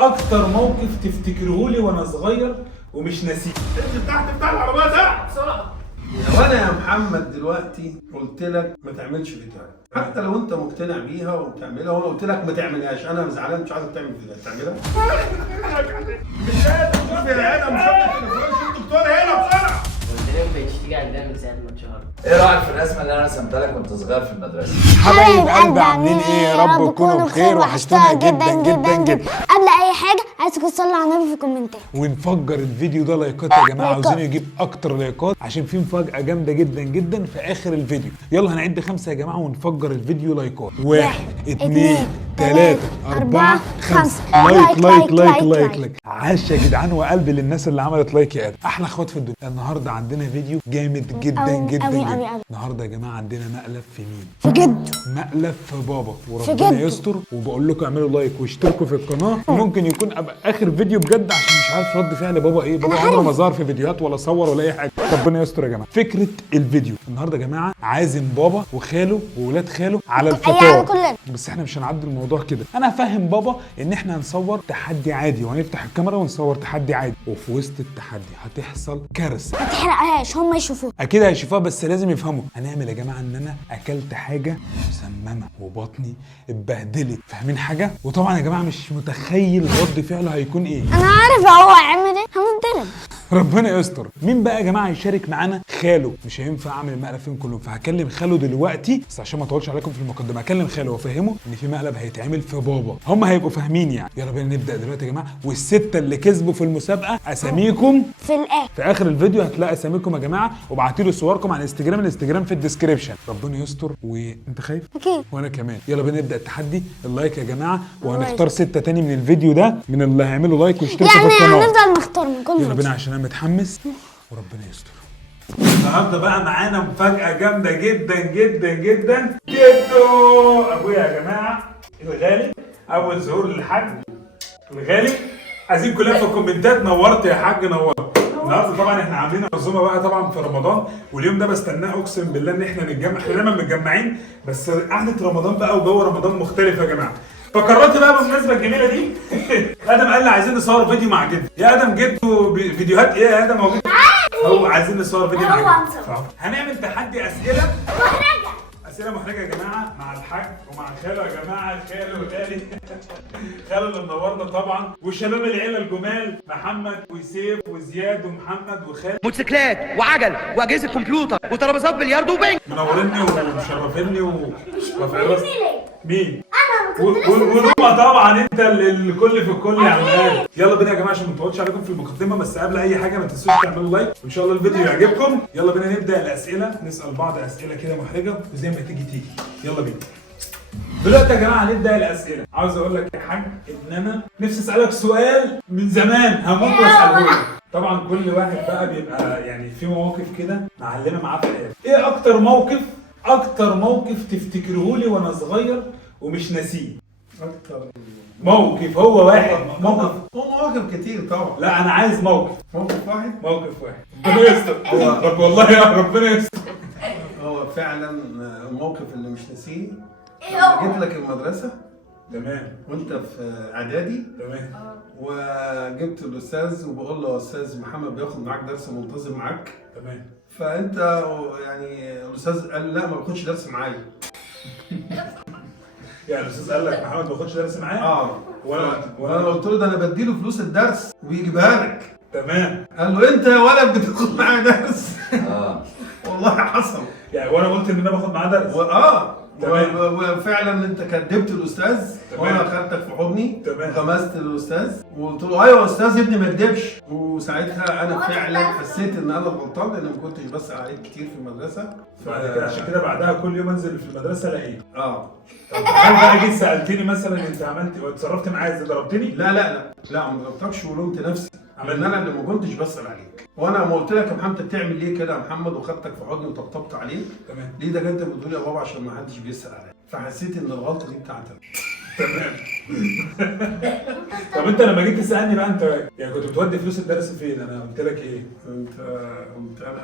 اكتر موقف تفتكرهولي وانا صغير ومش ناسيه. انزل تحت افتح العربيه ده بسرعه. لو انا يا محمد دلوقتي قلت لك ما تعملش فيديوهات، حتى لو انت مقتنع بيها وبتعملها، وانا قلت لك ما تعملهاش، انا زعلان مش عايزك تعمل فيديوهات، تعملها؟ مش قادر. شوف يا ادم، شوف الدكتور هنا بسرعه. قلت لهم بقتش تيجي عندنا من ساعه ما اتشهرت. ايه رايك في الرسمه اللي انا رسمتها لك وانت صغير في المدرسه؟ حبايب قلبي عاملين ايه؟ يا رب تكونوا بخير، وحشتونا جدا جدا جدا. قبل اي حاجه عايزكم تصلوا على النبي في الكومنتات ونفجر الفيديو ده لايكات يا جماعه، لايكات. عاوزين يجيب اكتر لايكات عشان في مفاجاه جامده جدا جدا في اخر الفيديو. يلا هنعد 5 يا جماعه ونفجر الفيديو لايكات. 1 2 3 4 5. لايك لايك لايك لايك لايك. عاش يا جدعان، وقلبي للناس اللي عملت لايك يا ادم. احلى اخوات في الدنيا. النهارده عندنا فيديو جامد جدا أوي جدا أوي جدا. أوي أوي. النهارده يا جماعه عندنا مقلب في مين؟ في جد مقلب في بابا، في وربنا جد. يستر. وبقول لكم اعملوا لايك واشتركوا في القناه. ممكن يكون ابقى اخر فيديو بجد عشان مش عارف رد فعل بابا ايه. بابا عمره ما ظهر في فيديوهات ولا صور ولا اي حاجه. ربنا يستر يا جماعه. فكره الفيديو النهارده يا جماعه عازم بابا وخاله وولاد خاله على يعني الفطار. كلنا. بس احنا مش هنعدي الموضوع كده. انا هفهم بابا ان احنا هنصور تحدي عادي، وهنفتح الكاميرا ونصور تحدي عادي، وفي وسط التحدي هتحصل كارثه. ما تحرقهاش، هم يشوفوها. اكيد هيشوفوها بس لازم يفهموا. هنعمل يا جماعه ان انا اكلت حاجه مسممه وبطني اتبهدلت. فاهمين حاجه؟ وطبعا يا جماعه مش متخيل رد فعله هيكون ايه. انا عارف هو هيعمل ايه، هنضرب. ربنا يستر. مين بقى يا جماعه يشارك معانا؟ خاله. مش هينفع اعمل المقلب فيهم كلهم، فهكلم خاله دلوقتي بس عشان ما اطولش عليكم في المقدمه. هكلم خاله وافهمه ان في مقلب هيتعمل في بابا، هم هيبقوا فاهمين يعني. يلا بينا نبدا دلوقتي يا جماعه. والسته اللي كسبوا في المسابقه اساميكم في الاخر في اخر الفيديو هتلاقي اساميكم يا جماعه، وابعتوا لي صوركم على الانستجرام. الانستجرام في الديسكربشن. ربنا يستر. وانت خايف؟ اكيد. وانا كمان. يلا بينا نبدا التحدي. اللايك يا جماعه، وهنختار 6 تاني من الفيديو ده من اللي هيعملوا لايك ويشتركوا في يعني القناه. هنفضل نختار من كل يلا فيديو. بينا عشان انا متحمس وربنا يستر. النهارده بقى معانا مفاجأة جامدة جدا جدا جدا. جدو ابويا يا جماعة الغالي، اول ظهور للحاج الغالي. عايزين كلنا في الكومنتات نورت يا حاج نورت. النهارده طبعا احنا عاملين عزومه بقى طبعا في رمضان، واليوم ده بستناه اقسم بالله ان احنا نتجمع. احنا دايما متجمعين بس قعده رمضان بقى وجو رمضان مختلف يا جماعه. فقررت بقى بالمناسبه الجميله دي ادم قال لي عايزين نصور فيديو مع جدو. يا ادم جدو فيديوهات ايه يا ادم؟ هو عايزين نصور فيديو مع جدو. هنعمل تحدي اسئله محرجه يا جماعه مع الحاج ومع خاله يا جماعه. خاله وغالي خاله اللي منورنا طبعا، وشباب العيله الجمال محمد وسيف وزياد ومحمد وخالد. موتوسيكلات وعجل واجهزه كمبيوتر وترابيزات بلياردو وبنج. منوريني ومشرفيني وفي مين؟ ونوما طبعا. انت الكل في الكل يا عم. يلا بينا يا جماعه عشان ما نطولش عليكم في المقدمه، بس قبل اي حاجه ما تنسوش تعملوا لايك وان شاء الله الفيديو يعجبكم. يلا بينا نبدا الاسئله، نسال بعض اسئله كده محرجه وزي ما تيجي. يلا بينا دلوقتي يا جماعه هنبدا الاسئله. عاوز اقول لك يا حاج ان انا نفسي اسالك سؤال من زمان هموت واساله لك. طبعا كل واحد بقى بيبقى يعني في مواقف كده معلمه معاه في حياته. ايه اكتر موقف تفتكرهولي وانا صغير ومش ناسيه؟ اكتر موقف هو واحد. هو مواقف كتير طبعا. لا انا عايز موقف واحد. ربنا يستر. رب والله يا ربنا يستر. هو فعلا الموقف اللي مش ناسيه. ايه هو؟ جيت لك المدرسه تمام وانت في اعدادي، تمام وجبت الاستاذ وبقول له استاذ محمد بياخد معاك درس منتظم معاك. تمام. فانت يعني الاستاذ قال لا ما باخدش درس معايا. يعني الاستاذ قال لك محمد ما باخدش درس معايا؟ وانا قلت له ده انا بديله فلوس الدرس وبيجيبها لك. تمام. قال له انت يا ولد بتاخد معايا درس. والله حصل. يعني وانا قلت ان انا باخد معاه درس. وفعلا انت كدبت الاستاذ وانا خدتك في حضني. تمام. غمزت الاستاذ وقلت له ايوه يا استاذ ابني ما يكدبش. وساعتها انا فعلا حسيت ان انا غلطان لان ما كنتش بسال عليك كتير في المدرسه. بعد كده عشان كده بعدها كل يوم انزل في المدرسه الاقيه. طب هل بقى جيت سالتني مثلا انت عملت اتصرفت معايا ازاي؟ ضربتني؟ لا ما ضربتكش ولومت نفسي. لان انا اللي ما كنتش بسال عليك. وانا ما قلت لك يا محمد بتعمل ليه كده يا محمد وخدتك في حضني وطبطبت عليك. تمام. ليه ده انت بتقول يا بابا عشان ما حدش بيسال عليك. فحسيت ان الغلطه دي بتاعتك. تمام. طب انت لما جيت تسالني بقى انت يعني كنت بتودي فلوس الدرس فين؟ انا قلت لك ايه؟ انا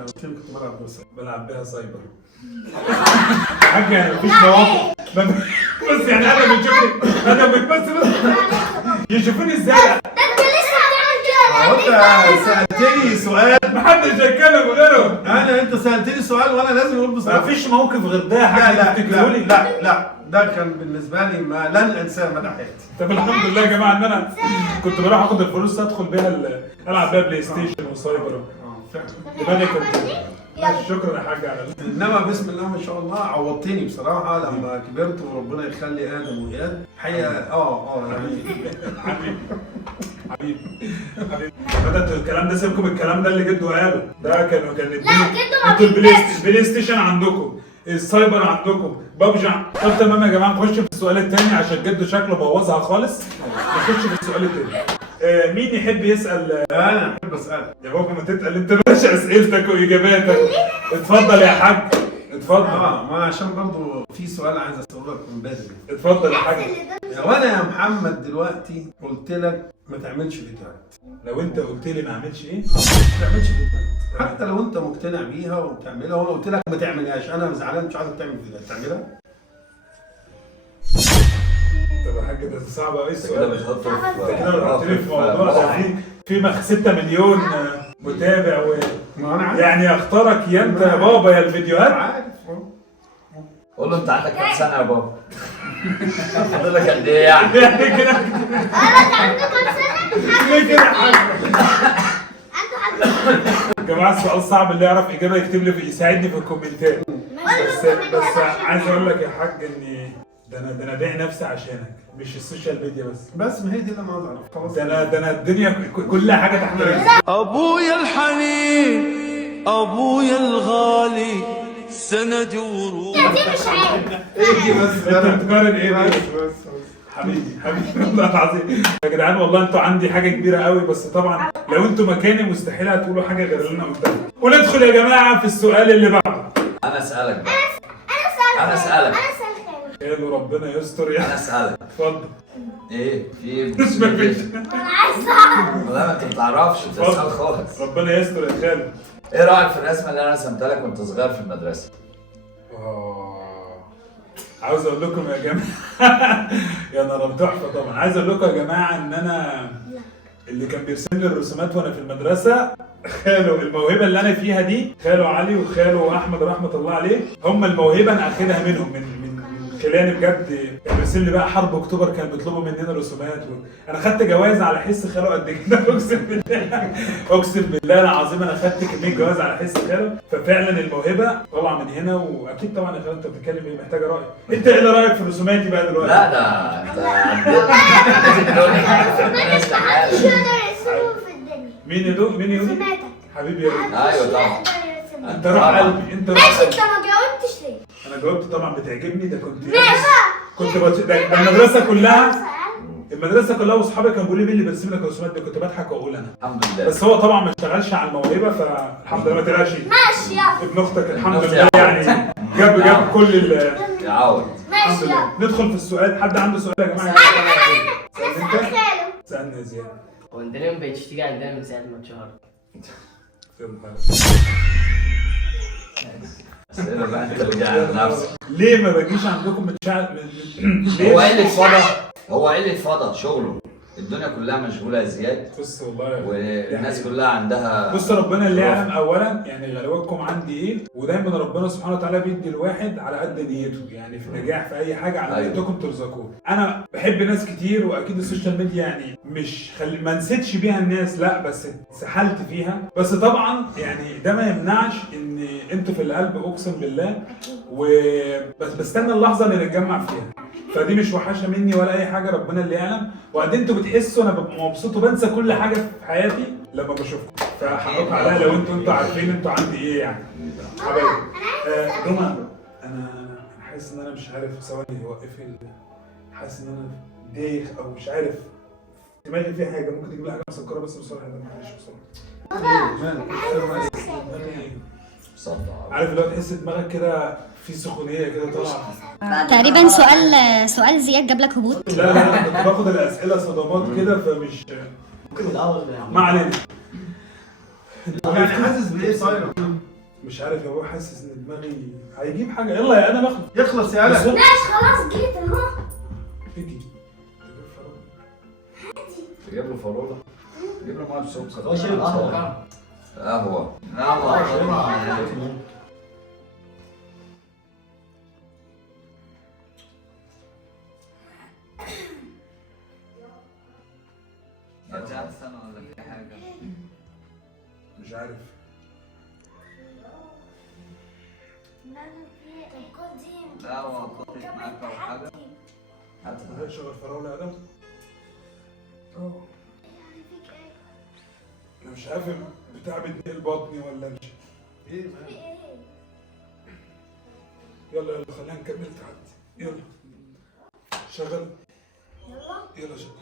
قلت لك كنت بلعب بيها سايبر. حاجه يعني مفيش مواقف. بس يعني انا بتشوفني انا بس يشوفوني ازاي؟ ده انت لسه هتعمل كده. هو انت سالتني سؤال، محدش هيتكلم غيره. انت سالتني سؤال وانا لازم اقول بصراحه. مفيش موقف غير ده لا حاجه لا تفتكروا لي؟ لا ده كان بالنسبه لي ما لن انساه مدى حياتي. طب الحمد لله يا جماعه ان انا كنت بروح اخد الفلوس ادخل بيها العب بيها بلاي ستيشن وسايبر. فعلا. دماغي كنت ماشي. شكرا يا حاج على انما بسم الله ما شاء الله عوضتني بصراحه لما كبرت، وربنا يخلي ادم واياد حقيقه يعني حبيبي حبيبي حبيبي. بدأت الكلام ده، سيبكم الكلام ده اللي جده قاله، ده كان جده ما انتوا بيكدبش. البلاي ستيشن عندكم، السايبر عندكم، ببجي طب تمام يا جماعه، نخش في السؤال الثاني عشان جده شكله بوظها خالص. نخش في السؤال الثاني. مين يحب يسال؟ انا احب اسالك يا بابا ما تتقل انت باشا اسئلتك واجاباتك. اتفضل يا حاج اتفضل. ما عشان برضو في سؤال عايز اساله لك من بدري. اتفضل يا حاج. لو انا يا محمد دلوقتي قلت لك ما تعملش فيديوهات، لو انت قلت لي ما اعملش ايه؟ ما تعملش فيديوهات حتى لو انت مقتنع بيها وبتعملها، وانا قلت لك ما تعملهاش، انا زعلان مش عايزك تعمل فيديوهات، تعملها؟ طب يا حاج ده صعب قوي انت كده السؤال. بتحطه انت كده بتحطني في موضوع ده، في 6 مليون متابع ما انا عارف. يعني اختارك يا انت يا بابا يا الفيديوهات. عارف. قول له انت عندك كام سنه يا بابا؟ فاضل لك قد ايه يعني؟ يعني كده عنده كام سنة؟ ليه كده يا حاج؟ عنده حاجة. يا جماعه السؤال صعب، اللي يعرف اجابه يكتب لي يساعدني في الكومنتات. بس عايز اقول لك يا حاج ان ده انا بيع نفسي عشانك، مش السوشيال ميديا بس. ما هي دي اللي انا عايز اعرفها خلاص. ده انا الدنيا كل حاجه تحت رجلي. أبويا الحنين أبويا الغالي سندي وروح. دي مش عيب. ايه دي بس؟ انت بتقارن ايه بس دي؟ حبيبي والله العظيم يا جدعان، والله انتوا عندي حاجه كبيره قوي، بس طبعا لو انتوا مكاني مستحيل هتقولوا حاجه غير اللي انا قلتها. وندخل يا جماعه في السؤال اللي بعده. انا اسالك بقى. أنا أسألك. قالوا ربنا يستر يا انا اسالك اتفضل. ايه في ايه؟ مفيش. أنا عايز أعرف. والله ما انت ما بتعرفش تسال خالص. ربنا يستر يا خالد. ايه رايك في الرسمه اللي انا رسمتها لك وانت صغير في المدرسه؟ عاوز اقول لكم يا جماعه يا نهار تحفه طبعا. عايز اقول لكم يا جماعه ان انا اللي كان بيرسم لي الرسومات وانا في المدرسه خاله، الموهبه اللي انا فيها دي خاله علي وخاله احمد رحمه الله عليه، هم الموهبه انا اخدها منهم من خلاني بجد. كان بيرسم لي بقى حرب اكتوبر، كان بيطلبوا مننا رسومات انا خدت جوائز على حس خاله قد كده. اقسم بالله اقسم بالله العظيم انا خدت كميه جوائز على حس خاله. ففعلا الموهبه طالعه من هنا، واكيد طبعا يا خاله انت بتتكلم ايه محتاجه رايك. انت ايه اللي رايك في رسوماتي بقى دلوقتي؟ لا ده انت عديت الدنيا. محدش يقدر يرسمه في الدنيا. مين يدوق مين يقول؟ سمعتك. حبيبي يا ريت. ايوه طبعا. انت روح قلبي انت روح ماشي قلبي. انت ما جاوبتش ليه؟ انا جاوبت طبعا بتعجبني، ده كنت ماشي. ده المدرسه كلها واصحابي كانوا بيقولوا لي مين اللي بيرسم لك الرسومات دي، كنت بضحك واقول انا. الحمد لله. بس هو طبعا ما اشتغلش على الموهبه، فالحمد لله ما تقلقش. ماشي يلا. ابن اختك الحمد ابن لله أختي يعني جاب كل يعوض. الحمد ماشي لله. يلا. ندخل في السؤال. حد عنده سؤال يا جماعه؟ نسأل خاله. سألنا يا زياد. هو انت ليه ما بقتش تيجي عندنا من ساعة ما اتشهرت؟ اسئله بقى انت اللي على نفسك. ليه ما باجيش عندكم من شعر هو قله فضا شغله. الدنيا كلها مشغوله يا زياد، بص والله والناس كلها عندها. بص ربنا اللي يعلم اولا يعني غلاوتكم عندي ايه، ودايما ربنا سبحانه وتعالى بيدي الواحد على قد نيته، يعني في النجاح في اي حاجه على أيوة. نيتكم ترزقون. انا بحب ناس كتير، واكيد السوشيال ميديا يعني مش ما نسيتش بيها الناس، لا بس سحلت فيها. بس طبعا يعني ده ما يمنعش ان انتوا في القلب اقسم بالله، وبس بستنى اللحظه اللي نتجمع فيها. فدي مش وحشه مني ولا اي حاجه، ربنا اللي يعلم. وبعدين انتوا بتحسوا انا ببقى مبسوط وبنسى كل حاجه في حياتي لما بشوفكم، فحقكم عليا لو انتوا عارفين انتوا عندي ايه يعني. حبايبي دوما انا حاسس ان انا مش عارف ثواني اوقف حاسس ان انا دايخ او مش عارف دماغي فيها حاجه. ممكن تجيب لي حاجه مسكره بس بسرعه ده معلش بسرعه. عارف اللي هو تحس دماغك كده في سخونيه كده طالعه. تقريبا سؤال زياد جاب لك هبوط. لا كنت باخد الاسئله صدمات كده فمش ما علينا. يعني حاسس بايه صاير؟ مش عارف يا بابا، حاسس ان دماغي هيجيب حاجه. يلا يا انا باخد يخلص يا قلق. ماشي خلاص جيت اهو. تيجي تجيب له فروله، تجيب له ميه بسكر. هو شرب قهوة. قهوه قهوه. ولا في حاجه؟ مش عارف. لا هو خطط معاك او حاجه. هات شغل فراوله يا ادم. انا مش عارف بتاع بتنقل بطني ولا مش ايه يلا يلا خلينا نكمل تعدي. يلا شغل. يلا شغل.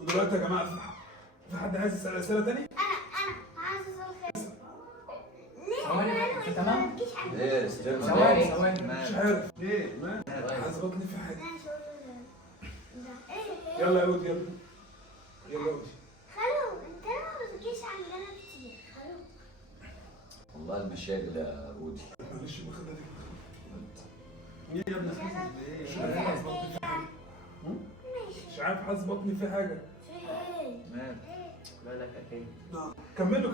ودلوقتي يا جماعه في حد عايز يسال اسئله تاني؟ انا عايز اسال ليه؟ تمام؟ ايه استنى. ثواني. مش عارف. ايه ما عايز بطني في حاجه. ايه يلا يا ودي يلا. يلا يا ودي. خلو انت ما بتجيش عندنا كتير. خلو والله المشاكل يا رودي. معلش المخده دي. ايه يا ابني حاسس بايه؟ مش عارف حاسس بطني في حاجه. في ايه؟ مالك اكيد. كملوا.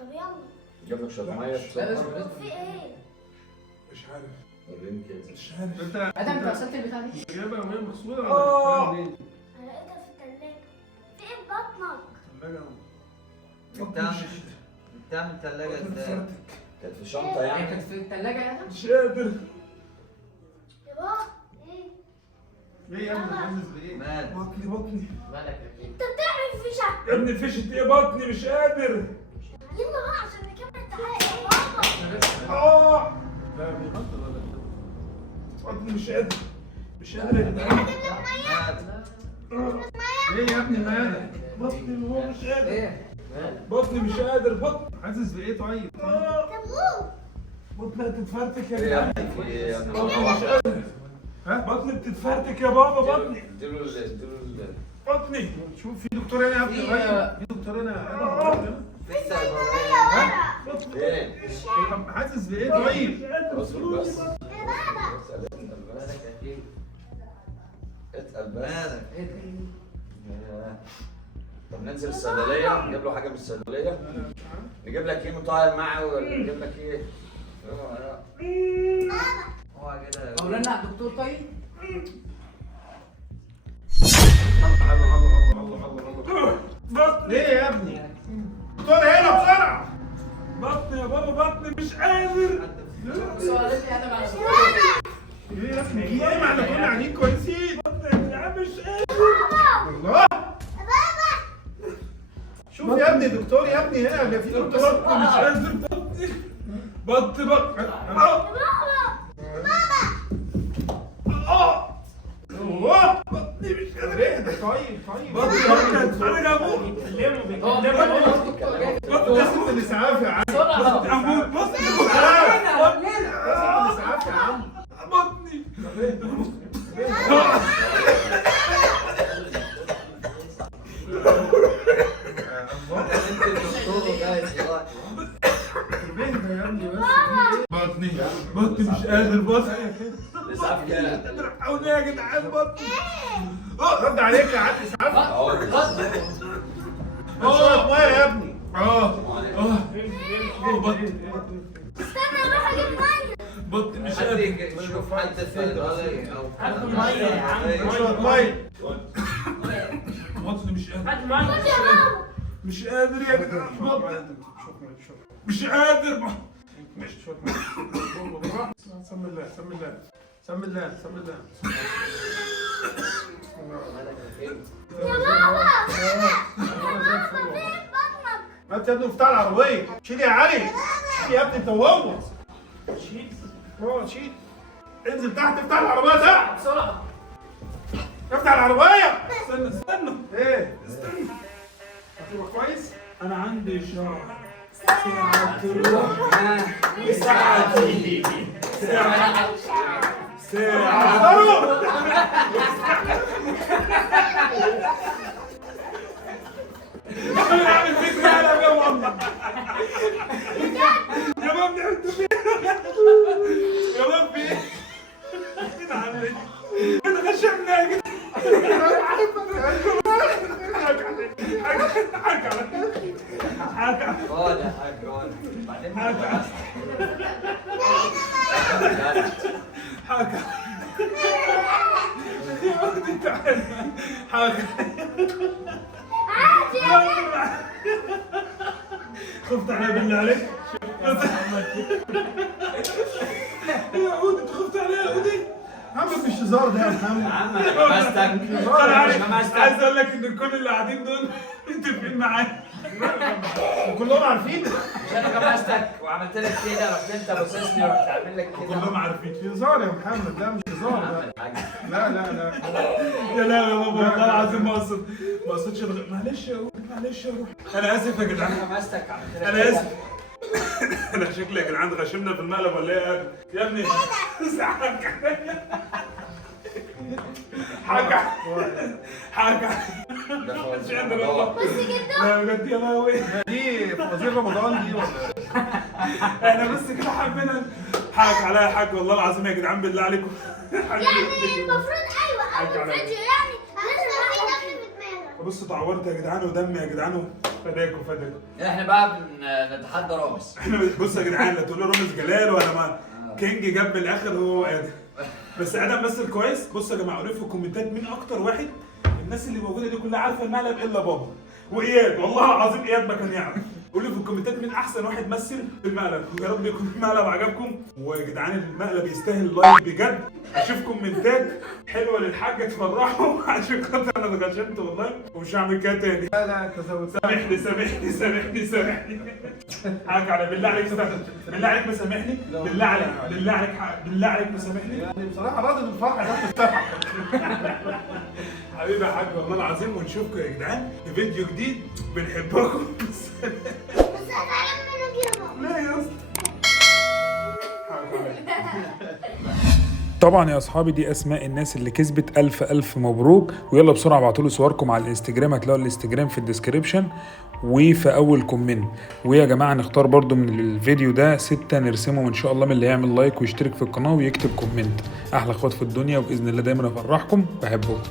طب يلا جاب لك شويه ميه لا بسكر. لازم. في ايه؟ مش عارف. وريني كده. مش عارف. انت ادم انت غسلت البتاع دي؟ جايبها وهي مغسوله آه. ولا منين؟ انا لقيتها في التلاجة. في ايه في بطنك؟ ثلاجه بتعمل ثلاجه بطني ازاي؟ فرتك. كانت في شنطه هي يعني. كانت في الثلاجة يا ادم؟ مش قادر. يا بابا ايه؟ ايه يا ابني حاسس بايه؟ مال بطني. مالك اكيد. انت بتعمل في شعر. يا ابني فشت ايه بطني مش قادر. يلا بقى عشان نكمل التحقيق يا بابا. لا بيغطي ولا كده؟ بطني مش قادر. مش قادر يا جدعان. ايه يا ابني مالك؟ بطني هو مش قادر. ايه؟ مالك؟ بطني مش قادر. بطني. حاسس بايه طيب؟ تموت. بطني هتتفرتك يا ايه يا جدعان. ابني في ايه يا ابني؟ بطني مش قادر. بطني بتتفرتك يا بابا. بطني. اديله بطني. شوف في دكتور هنا يا ابني قريب، في دكتور هنا ايه؟ طب حاسس بايه طيب؟ اصبر بس. يا بابا. مالك اكيد. اتقل بس. ايه ده؟ طب ننزل الصيدليه نجيب له حاجه من الصيدليه. نجيب لك ايه مطاعم معه ولا نجيب لك ايه؟ هو كده. مولانا على الدكتور طيب؟ بطني. ليه يا ابني؟ دكتور هنا بسرعه. بطني يا بابا. بطني مش قادر. سؤالات يا ادم على ايه يا ابني؟ في ايه؟ ما احنا كنا قاعدين كويسين. بطني يا جدعان مش قادر. والله شوف يا ابني دكتور يا ابني هنا ده في دكتور. بطني مش قادر. بطني. بطني. بطني مش قادر. ايه ده طيب بطني هتتفرج اموت. هو بيعمل الدكتور جاي. بطني لازم الاسعاف يا عم. بطني اموت. بطني لازم الاسعاف يا عم. بطني. اهدى يا ابني بس. بطني. بطني مش قادر. بطني. الاسعاف كده. الحقوني يا جدعان. بطني. رد عليك يا عم اسعاف. شويه ميه يا ابني. بطني. استنى اروح اجيب ميه. بطني مش قادر. شوف حد في صيدليه او هات ميه يا عم. شويه ميه. بطني مش قادر. هات ميه. خد يا بابا. مش قادر يا جدعان. بطني شوف مش قادر. مش شويه ميه. سم الله سم الله سم الله سم الله. يا بابا. فين بطنك؟ ما انت يا ابني مفتاح العربيه. شيل يا علي. شيل يا ابني انت وهو. شيل. شيل. انزل تحت افتح العربيه تحت. بسرعة. افتح العربيه. استنى. ايه؟ استنى. هتبقى كويس؟ انا عندي شعر. ساعة تروح وساعة تيجي. ساعة انا عامل فيك مقلب يا ماما. يا ماما انت فين؟ يا ماما في ايه؟ مين عامل ايه؟ انا غشمنا يا جدعان. حاجة اقعد يا حاج اقعد. بعدين حاجة حاجة يا ودي تعال حاجة خفت عليها بالله عليك يا عودي انت خفت عليها يا عودي يا عم مش هزار ده يا محمد. يا عم انا غمستك عايز اقول لك ان كل اللي قاعدين دول متفقين معايا كلهم عارفين. مش انا غمستك وعملت لك كده رحت انت بصصني ورحت عامل لك كده. كلهم عارفين هزار يا محمد، لا مش هزار ده. لا لا لا يا لا يا بابا والله العظيم ما اقصد ما اقصدش معلش يا روحي معلش يا روحي انا اسف يا جدعان غمستك عملت لك انا كده. اسف انا شكلي يا جدعان غشمنا في المقلب ولا ايه يا ابني زعلك حاجة حاجة مش قادر والله لا بجد يا لهوي دي فوازير رمضان دي ولا؟ احنا بس كده حبينا حاج عليا يا حاج والله العظيم يا جدعان بالله عليكم يعني المفروض ايوه اول فيديو يعني لازم الواحد يدخل في دماغه. بصوا اتعورت يا جدعان ودم يا جدعان فداكوا فداكوا احنا بقى نتحدى رامز. احنا بصوا يا جدعان لا تقولوا رامز جلال ولا ما كينج جاب من الاخر هو ادم بس ادم مثل كويس. بصوا يا جماعه قولوا لي في الكومنتات مين اكتر واحد الناس اللي موجوده دي كلها عارفه المقلب الا بابا واياد. والله العظيم اياد ما كان يعرف. قولوا لي في الكومنتات مين احسن واحد مثل في المقلب. يا رب يكون المقلب عجبكم ويا جدعان المقلب يستاهل لايك بجد. اشوف كومنتات حلوه للحاجه تفرحوا عشان خاطر انا اتغشمت والله ومش هعمل كده تاني. لا لا انت زودتها. سامحني سامحني سامحني سامحني حاجة على بالله عليك بالله عليك مسامحني بالله عليك بالله عليك بالله عليك مسامحني يعني بصراحه راضي بالفرحه ده بتاعك. حبيبي يا حاج والله العظيم ونشوفكم يا جدعان في فيديو جديد بنحبكم بس هتعلم منك يا ماما. لا يا اسطى طبعا يا اصحابي دي اسماء الناس اللي كسبت. الف مبروك. ويلا بسرعه ابعتوا لي صوركم على الانستجرام هتلاقوا الانستجرام في الديسكريبشن وفي اول كومنت. ويا جماعه نختار برضو من الفيديو ده 6 نرسمهم ان شاء الله من اللي يعمل لايك ويشترك في القناه ويكتب كومنت. احلى اخوات في الدنيا وباذن الله دايما افرحكم. بحبكم.